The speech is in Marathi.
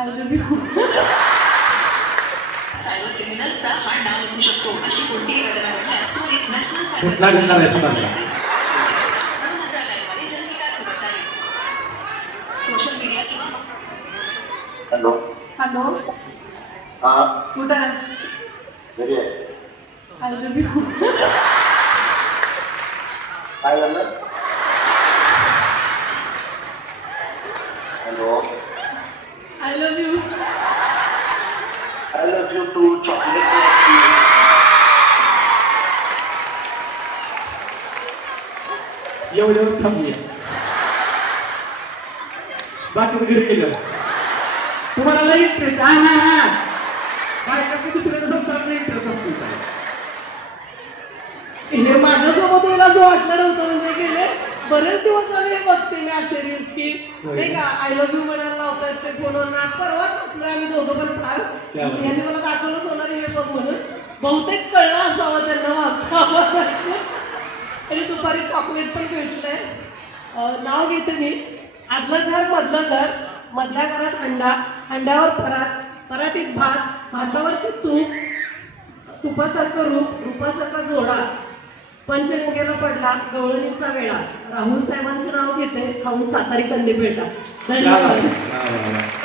I love you. सायबर क्रिमिनलचा हा डाव असू शकतो अशी कोणतीही घटना घडल्यास तो एक नॅशनल कुठला घडणार आहे तुम्हाला? मंत्रालयाद्वारे जनहितार्थ प्रसारित सोशल मीडिया किंवा हॅलो. हॅलो, हा कुठं आहे? घरी आहे. I love you. काय झालं? Hello. I love you. I love you too chocolate. एवढ्यावर थांबूया. बाकी घरी गेलं तुम्हाला लई इंटरेस्ट. हा हा हा काय कसं दुसऱ्याच्या संसारात इंटरेस्ट असतो का? हे माझ्यासोबत यायला असं वाटलं नव्हतं. म्हणजे गेले बरेच दिवस झाले हे बघते मी असे रील्स की नाही का आय लव्ह यू म्हणायला लावतात ते फोनवर. नाट परवाच असलं आम्ही दोघं पण फार. यांनी मला दाखवलं सोनाली हे बघ म्हणून. बहुतेक कळलं असावं त्यांना मागचा आवाज ऐकून. आणि दुपारी चॉकलेट पण भेटलंय. नाव घेते मी. आदलं घर मधलं घर, मधल्या घरात अंडा, अंड्यावर परात, पराठीत भात, भातावरती तूप, तुपासारखं रूप, रूपासारखा जोडा, पंचगंगेला पडला गवळणीचा वेळा. राहुल साहेबांचं नाव घेते, खाऊन सातारी कंदी पेटा. धन्यवाद.